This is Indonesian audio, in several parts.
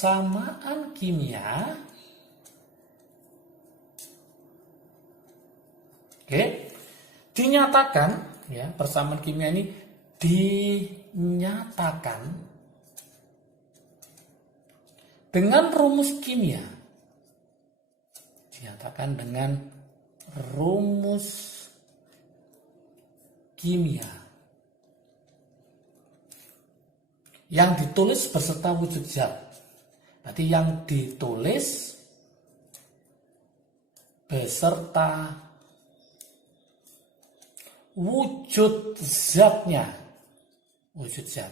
persamaan kimia. Oke, dinyatakan ya, persamaan kimia ini dinyatakan dengan rumus kimia. Dinyatakan dengan rumus kimia yang ditulis beserta wujud zat. Berarti yang ditulis beserta wujud zatnya. Wujud zat.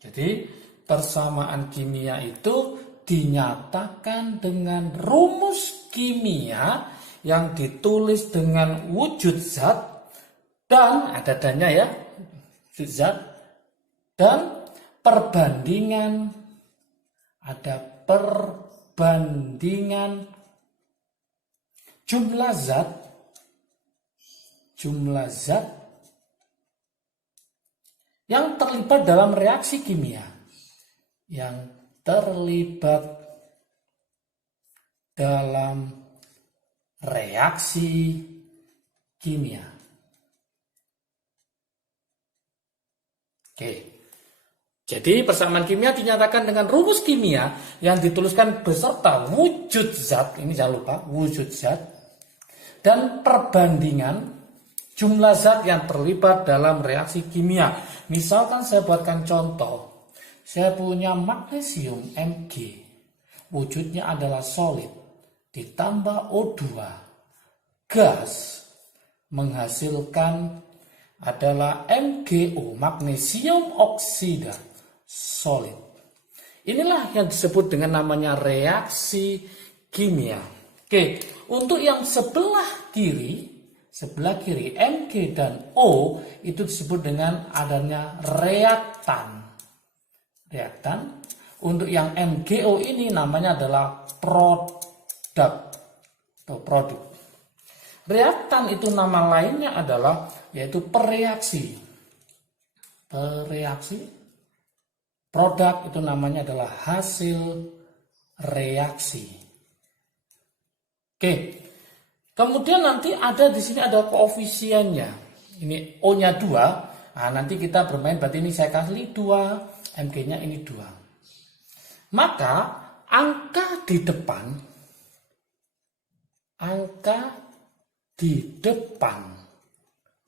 Jadi persamaan kimia itu dinyatakan dengan rumus kimia yang ditulis dengan wujud zat dan ada dannya ya, wujud zat, dan perbandingan, ada perbandingan jumlah zat yang terlibat dalam reaksi kimia, yang terlibat dalam reaksi kimia. Oke. Jadi persamaan kimia dinyatakan dengan rumus kimia yang dituliskan beserta wujud zat, ini jangan lupa wujud zat, dan perbandingan jumlah zat yang terlibat dalam reaksi kimia. Misalkan saya buatkan contoh, saya punya magnesium Mg, wujudnya adalah solid, ditambah O2, gas, menghasilkan adalah MgO, magnesium oksida, solid. Inilah yang disebut dengan namanya reaksi kimia. Oke, untuk yang sebelah kiri Mg dan O itu disebut dengan adanya reaktan. Reaktan. Untuk yang MgO ini namanya adalah produk atau produk. Reaktan itu nama lainnya adalah yaitu pereaksi. Pereaksi. Produk itu namanya adalah hasil reaksi. Oke. Kemudian nanti ada di sini ada koefisiennya. Ini O-nya 2. Nah, nanti kita bermain berarti ini saya kasih 2, Mg-nya ini 2. Maka angka di depan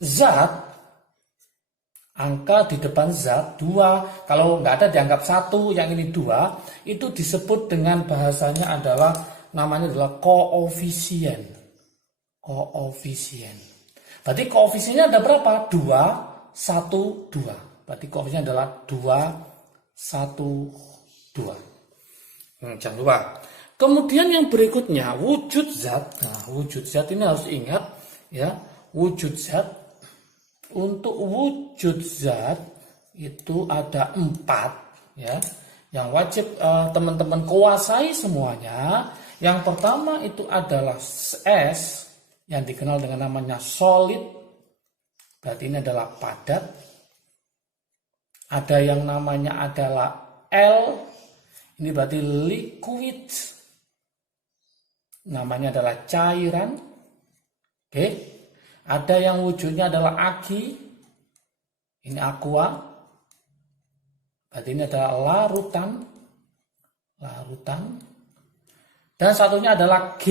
zat, angka di depan zat 2, kalau nggak ada dianggap 1, yang ini 2, itu disebut dengan bahasanya adalah namanya adalah koefisien. Koefisien. Berarti koefisiennya ada berapa? 2, 1, 2. Berarti koefisiennya adalah 2, 1, 2. Jangan lupa. Kemudian yang berikutnya wujud zat. Nah, wujud zat ini harus ingat ya, wujud zat. Untuk wujud zat itu ada 4 ya. Yang wajib teman-teman kuasai semuanya. Yang pertama itu adalah S yang dikenal dengan namanya solid. Berarti ini adalah padat. Ada yang namanya adalah L. Ini berarti liquid. Namanya adalah cairan. Oke. Ada yang wujudnya adalah Ag. Ini aqua. Berarti ini adalah larutan. Larutan. Dan satunya adalah G.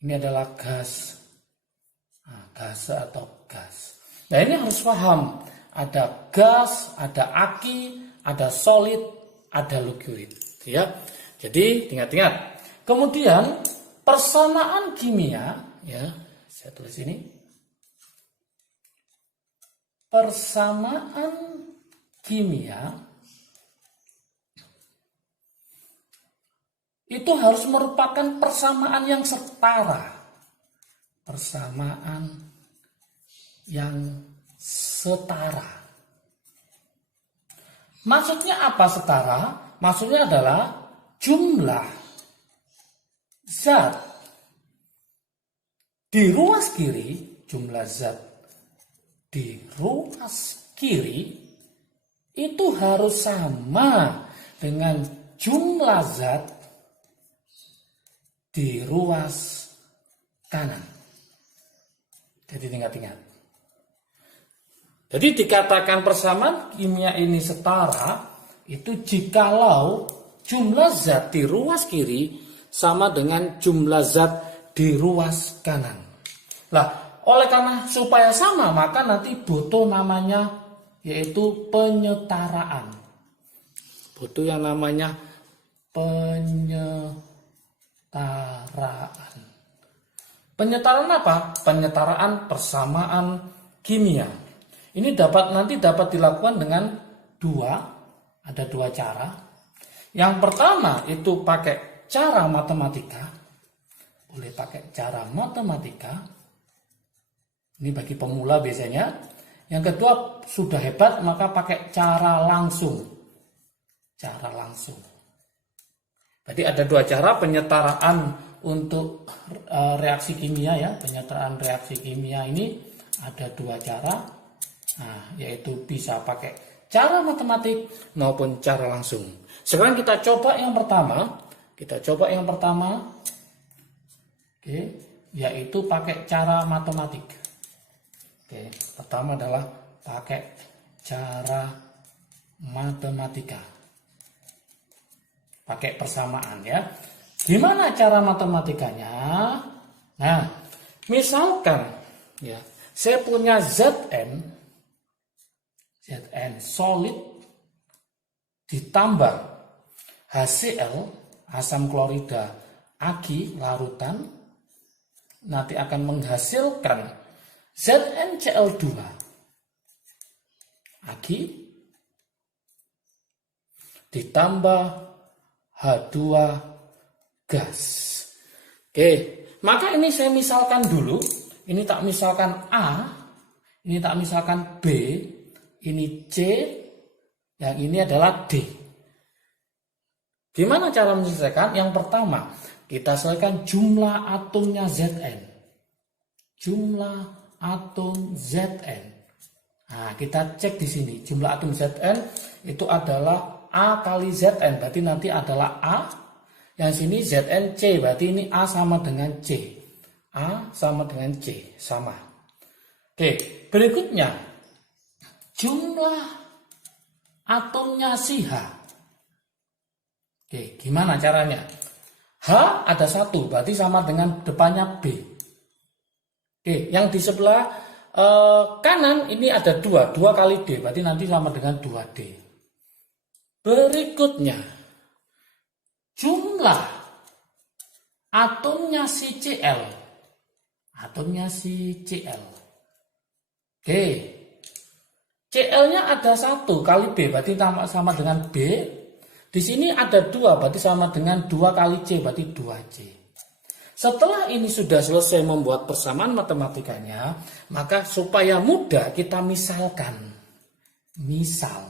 Ini adalah gas. Nah, gas atau gas. Nah, ini harus paham. Ada gas, ada aki, ada solid, ada liquid. Ya. Jadi, ingat-ingat. Kemudian, persamaan kimia. Ya, saya tulis ini. Persamaan kimia itu harus merupakan persamaan yang setara. Persamaan yang setara. Maksudnya apa setara? Maksudnya adalah jumlah zat di ruas kiri, jumlah zat di ruas kiri itu harus sama dengan jumlah zat di ruas kanan. Jadi ingat-ingat. Jadi dikatakan persamaan kimia ini setara itu jikalau jumlah zat di ruas kiri sama dengan jumlah zat di ruas kanan. Nah, oleh karena supaya sama maka nanti butuh namanya yaitu penyetaraan. Butuh yang namanya penyetaraan. Penyetaraan apa? Penyetaraan persamaan kimia. Ini nanti dapat dilakukan dengan ada dua cara. Yang pertama itu pakai cara matematika. Boleh pakai cara matematika. Ini bagi pemula biasanya. Yang kedua sudah hebat maka pakai cara langsung. Cara langsung. Jadi ada dua cara penyetaraan untuk reaksi kimia ya. Penyetaraan reaksi kimia ini ada dua cara. Nah, yaitu bisa pakai cara matematik maupun cara langsung. Sekarang kita coba yang pertama. Oke, yaitu pakai cara matematik. Oke, pertama adalah pakai cara matematika. Pakai persamaan ya. Gimana cara matematikanya? Nah, misalkan ya, saya punya Zn solid ditambah HCl asam klorida Ag larutan nanti akan menghasilkan ZnCl2 Ag ditambah H2 gas. Oke, maka ini saya misalkan dulu. Ini tak misalkan A, ini tak misalkan B, ini C, yang ini adalah D. Gimana cara menyelesaikan? Yang pertama, kita selesaikan jumlah atomnya Zn. Jumlah atom Zn. Nah, kita cek di sini. Jumlah atom Zn itu adalah A kali Zn. Berarti nanti adalah A. Yang sini ZnC. Berarti ini A sama dengan C. A sama dengan C. Sama. Oke, berikutnya. Jumlah atomnya si H. Oke, gimana caranya? H ada 1, berarti sama dengan depannya B. Oke, yang di sebelah kanan ini ada 2 kali D, berarti nanti sama dengan 2D. Berikutnya, jumlah atomnya si Cl. Atomnya si Cl. Oke, Cl-nya ada 1 kali B, berarti sama dengan B. Di sini ada 2, berarti sama dengan 2 kali C, berarti 2C. Setelah ini sudah selesai membuat persamaan matematikanya, maka supaya mudah kita misalkan. Misal,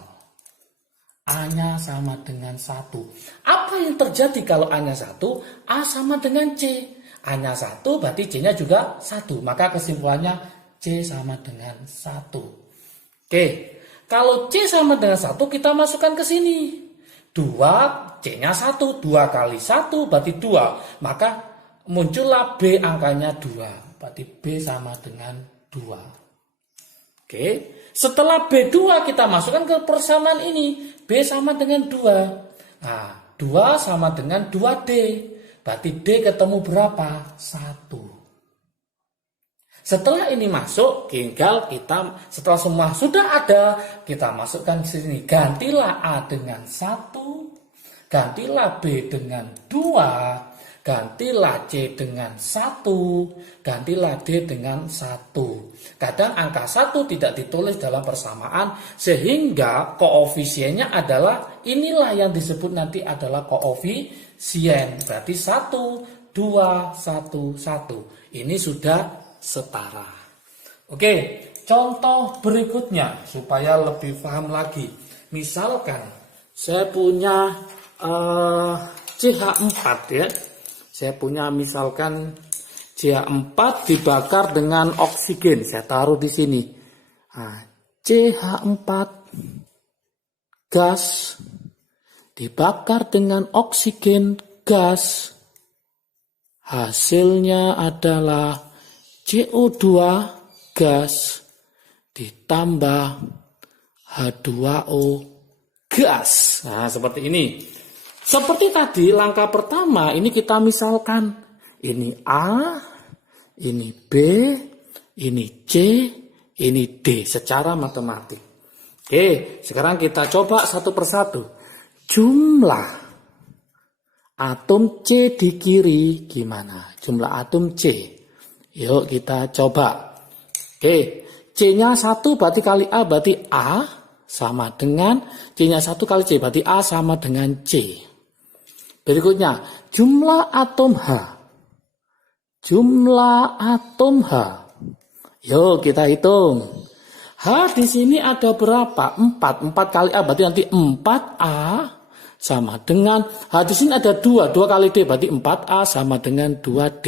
A-nya sama dengan 1. Apa yang terjadi kalau A-nya 1? A sama dengan C. A-nya 1, berarti C-nya juga 1. Maka kesimpulannya C sama dengan 1. Oke, kalau C sama dengan 1, kita masukkan ke sini. 2, C-nya 1, 2 kali 1 berarti 2. Maka muncullah B angkanya 2. Berarti B sama dengan 2. Oke, setelah B2 kita masukkan ke persamaan ini. B sama dengan 2. Nah, 2 sama dengan 2D. Berarti D ketemu berapa? 1. Setelah ini masuk, tinggal kita setelah semua sudah ada, kita masukkan ke sini. Gantilah A dengan 1, gantilah B dengan 2, gantilah C dengan 1, gantilah D dengan 1. Kadang angka 1 tidak ditulis dalam persamaan, sehingga koefisiennya adalah inilah yang disebut nanti adalah koefisien. Berarti 1, 2, 1, 1. Ini sudah setara. Oke, contoh berikutnya supaya lebih paham lagi. Misalkan saya punya CH4 ya. Saya punya misalkan CH4 dibakar dengan oksigen. Saya taruh di sini. Nah, CH4 gas dibakar dengan oksigen gas. Hasilnya adalah CO2 gas ditambah H2O gas. Nah, seperti ini. Seperti tadi langkah pertama ini kita misalkan ini A, ini B, ini C, ini D secara matematik. Oke, sekarang kita coba satu persatu. Jumlah atom C di kiri gimana? Jumlah atom C. Yuk kita coba. Oke, C-nya 1 berarti kali A berarti A sama dengan C-nya 1 kali C berarti A sama dengan C. Berikutnya, jumlah atom H. Jumlah atom H. Yuk kita hitung. H di sini ada berapa? 4. 4 kali A berarti nanti 4A sama dengan H di sini ada 2. 2 kali D berarti 4A sama dengan 2D.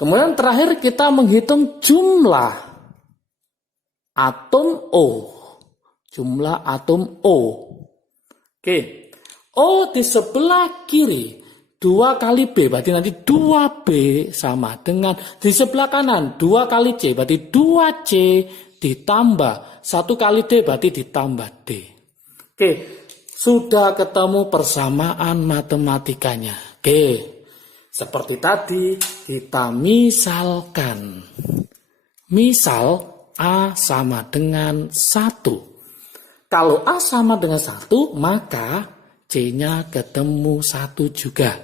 Kemudian terakhir kita menghitung jumlah atom O. Jumlah atom O. Oke. O di sebelah kiri 2 kali B berarti nanti 2B sama dengan di sebelah kanan 2 kali C berarti 2C ditambah 1 kali D berarti ditambah D. Oke, sudah ketemu persamaan matematikanya. Oke. Seperti tadi kita misalkan. Misal A sama dengan 1. Kalau A sama dengan 1 maka C-nya ketemu 1 juga.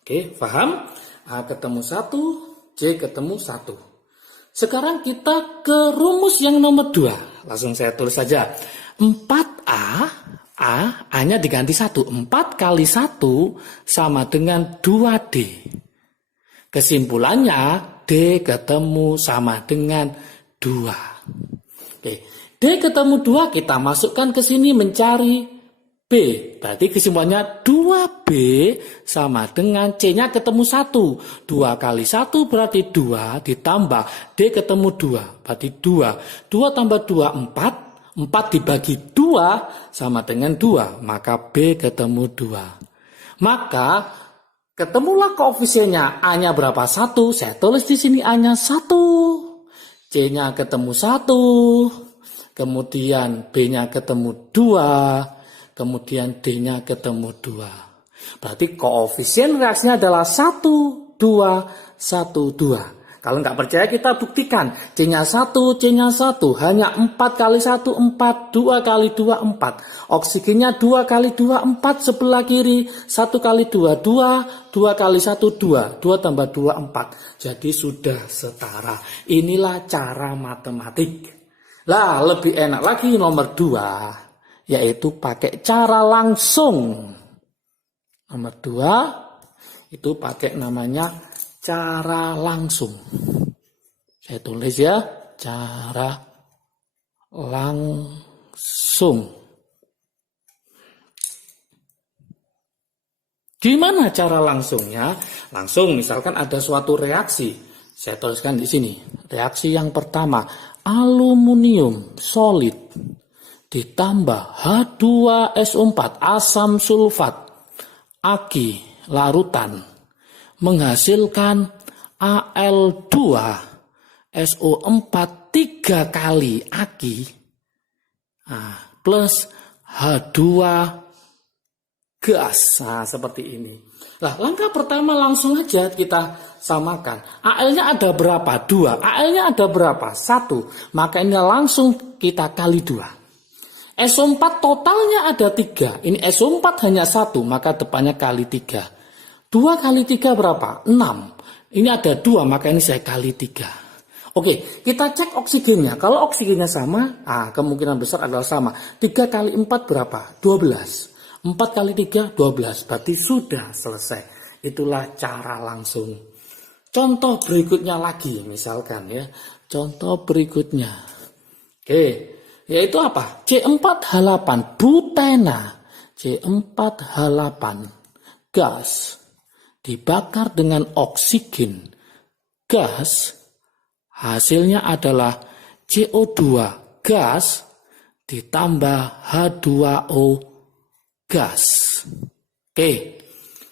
Oke, paham? A ketemu 1, C ketemu 1. Sekarang kita ke rumus yang nomor 2. Langsung saya tulis saja. 4A, A-nya diganti 1. 4 kali 1 sama dengan 2D. Kesimpulannya, D ketemu sama dengan 2. Oke, D ketemu 2 kita masukkan ke sini mencari B. Berarti kesimpulannya 2B sama dengan C-nya ketemu 1. 2 kali 1 berarti 2 ditambah D ketemu 2. Berarti 2. 2 tambah 2, 4. 4 dibagi 2 sama dengan 2. Maka B ketemu 2. Maka ketemulah koefisiennya. A-nya berapa? 1. Saya tulis di sini A-nya 1. C-nya ketemu 1. Kemudian B-nya ketemu 2. Kemudian D-nya ketemu 2. Berarti koefisien reaksinya adalah 1, 2, 1, 2. Kalau nggak percaya kita buktikan. C-nya 1, C-nya 1. Hanya 4 kali 1, 4. 2 kali 2, 4. Oksigennya 2 kali 2, 4 sebelah kiri. 1 kali 2, 2. 2 kali 1, 2. 2 tambah 2, 4. Jadi sudah setara. Inilah cara matematik. Lah, lebih enak lagi nomor 2. Yaitu pakai cara langsung. Nomor 2. Itu pakai namanya cara langsung. Saya tulis ya, cara langsung. Gimana cara langsungnya? Langsung misalkan ada suatu reaksi. Saya tuliskan di sini. Reaksi yang pertama, aluminium solid ditambah H2SO4 asam sulfat Ag larutan menghasilkan Al2SO4 3 kali Ag plus H2 gas. Nah, seperti ini. Nah, langkah pertama langsung aja kita samakan. Al-nya ada berapa? 2. Al-nya ada berapa? 1. Maka ini langsung kita kali 2. SO4 totalnya ada 3. Ini SO4 hanya 1, maka depannya kali 3. 2 kali 3 berapa? 6. Ini ada 2, maka ini saya kali 3. Oke, kita cek oksigennya. Kalau oksigennya sama, kemungkinan besar adalah sama. 3 kali 4 berapa? 12. 4 kali 3, 12. Berarti sudah selesai. Itulah cara langsung. Contoh berikutnya lagi, misalkan ya. Contoh berikutnya. Oke, yaitu apa? C4H8 butena. C4H8 gas dibakar dengan oksigen gas, hasilnya adalah CO2 gas ditambah H2O gas. Oke.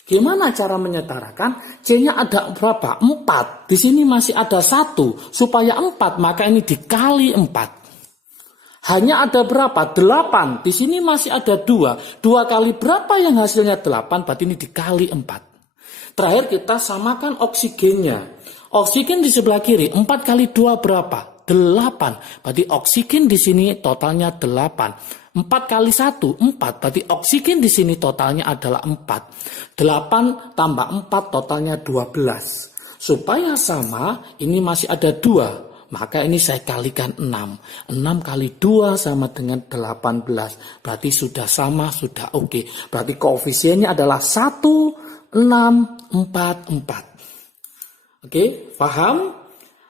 Gimana cara menyetarakan? C-nya ada berapa? 4. Di sini masih ada 1. Supaya 4, maka ini dikali 4. Hanya ada berapa? 8. Di sini masih ada 2. 2 kali berapa yang hasilnya 8? Berarti ini dikali 4. Terakhir kita samakan oksigennya. Oksigen di sebelah kiri. 4 kali 2 berapa? 8. Berarti oksigen di sini totalnya 8. 4 kali 1, 4. Berarti oksigen di sini totalnya adalah 4. 8 tambah 4 totalnya 12. Supaya sama, ini masih ada 2. Maka ini saya kalikan 6. 6 kali 2 sama dengan 18. Berarti sudah sama, sudah oke. Berarti koefisiennya adalah 1, 6, 4, 4. Oke, paham?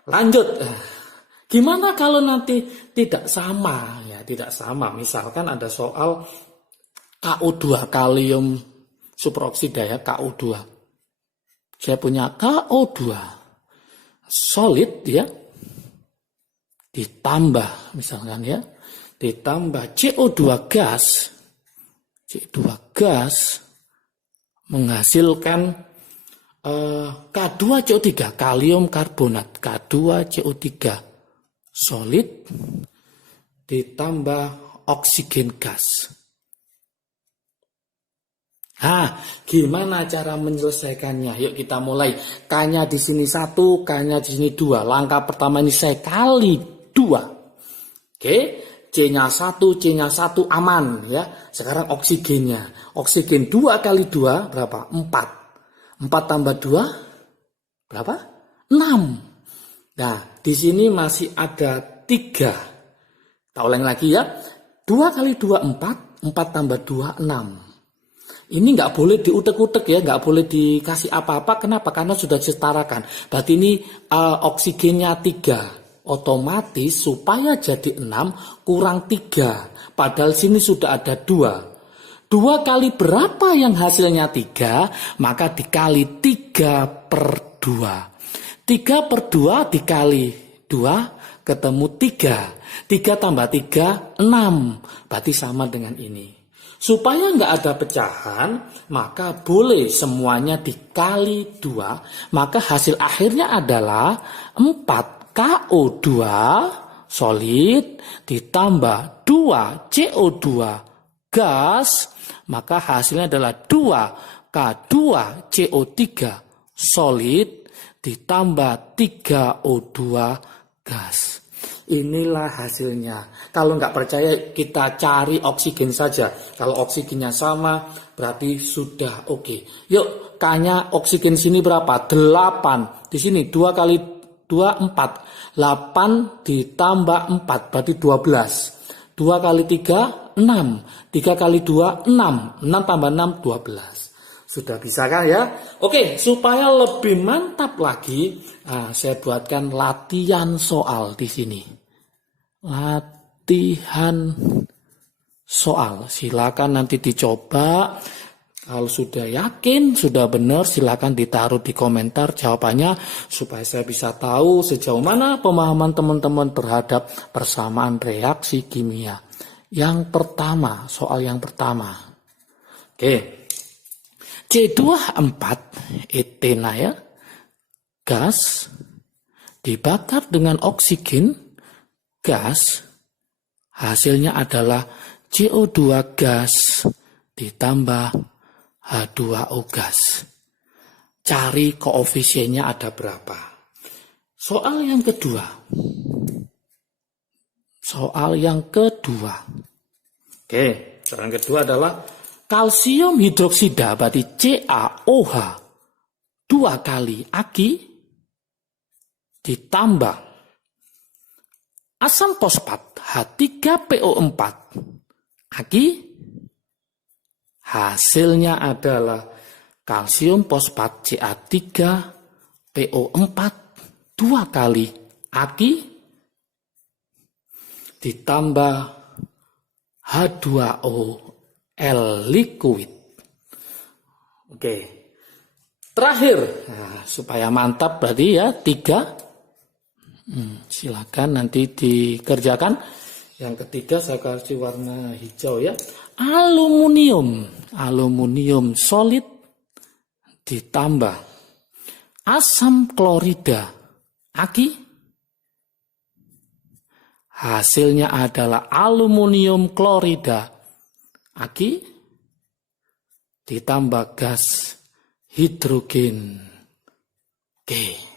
Lanjut. Gimana kalau nanti tidak sama? Ya, tidak sama. Misalkan ada soal KO2, kalium superoksida ya, KO2. Saya punya KO2 solid ya, ditambah misalkan ya, ditambah CO2 gas. CO2 gas menghasilkan K2CO3, kalium karbonat, K2CO3 solid ditambah oksigen gas. Gimana cara menyelesaikannya? Yuk kita mulai. K-nya di sini 1, K-nya di sini 2. Langkah pertama ini saya kali 2. Oke, C-nya 1, C-nya 1 aman ya. Sekarang oksigennya. Oksigen 2 kali 2 berapa? 4. 4 tambah 2 berapa? 6. Nah, di sini masih ada 3. Kita ulang lagi ya. 2 kali 2, 4. 4 tambah 2, 6. Ini nggak boleh diutek-utek ya. Nggak boleh dikasih apa-apa. Kenapa? Karena sudah disetarakan. Berarti ini oksigennya 3. Otomatis supaya jadi 6 kurang 3. Padahal sini sudah ada 2. 2 kali berapa yang hasilnya 3? Maka dikali 3 per 2. 3 per 2 dikali 2 ketemu 3. 3 tambah 3, 6. Berarti sama dengan ini. Supaya nggak ada pecahan, maka boleh semuanya dikali 2. Maka hasil akhirnya adalah 4 KO2 solid ditambah 2 CO2 gas. Maka hasilnya adalah 2 K2CO3 solid ditambah 3O2 gas. Inilah hasilnya. Kalau nggak percaya kita cari oksigen saja. Kalau oksigennya sama berarti sudah oke. Yuk, K-nya oksigen sini berapa? 8. Di sini 2 kali 2, 4. 8 ditambah 4 berarti 12. 2 kali 3, 6. 3 kali 2, 6. 6 tambah 6, 12. Sudah bisa kan ya? Oke, supaya lebih mantap lagi, saya buatkan latihan soal di sini. Latihan soal. Silakan nanti dicoba. Kalau sudah yakin, sudah benar, silakan ditaruh di komentar jawabannya supaya saya bisa tahu sejauh mana pemahaman teman-teman terhadap persamaan reaksi kimia. Yang pertama, soal yang pertama. Oke. C24 etena ya, gas dibakar dengan oksigen gas, hasilnya adalah CO2 gas ditambah H2O gas. Cari koefisiennya ada berapa. Soal yang kedua. Oke, soal yang kedua adalah kalsium hidroksida, berarti CaOH 2 kali Ag ditambah asam fosfat H3PO4 Ag, hasilnya adalah kalsium fosfat Ca3PO4 2 kali Ag ditambah H2O liquid. Oke. Terakhir, supaya mantap berarti ya 3. Silakan nanti dikerjakan. Yang ketiga saya kasih warna hijau ya. aluminium solid ditambah asam klorida Ag. Hasilnya adalah aluminium klorida Ag ditambah gas hidrogen. Oke.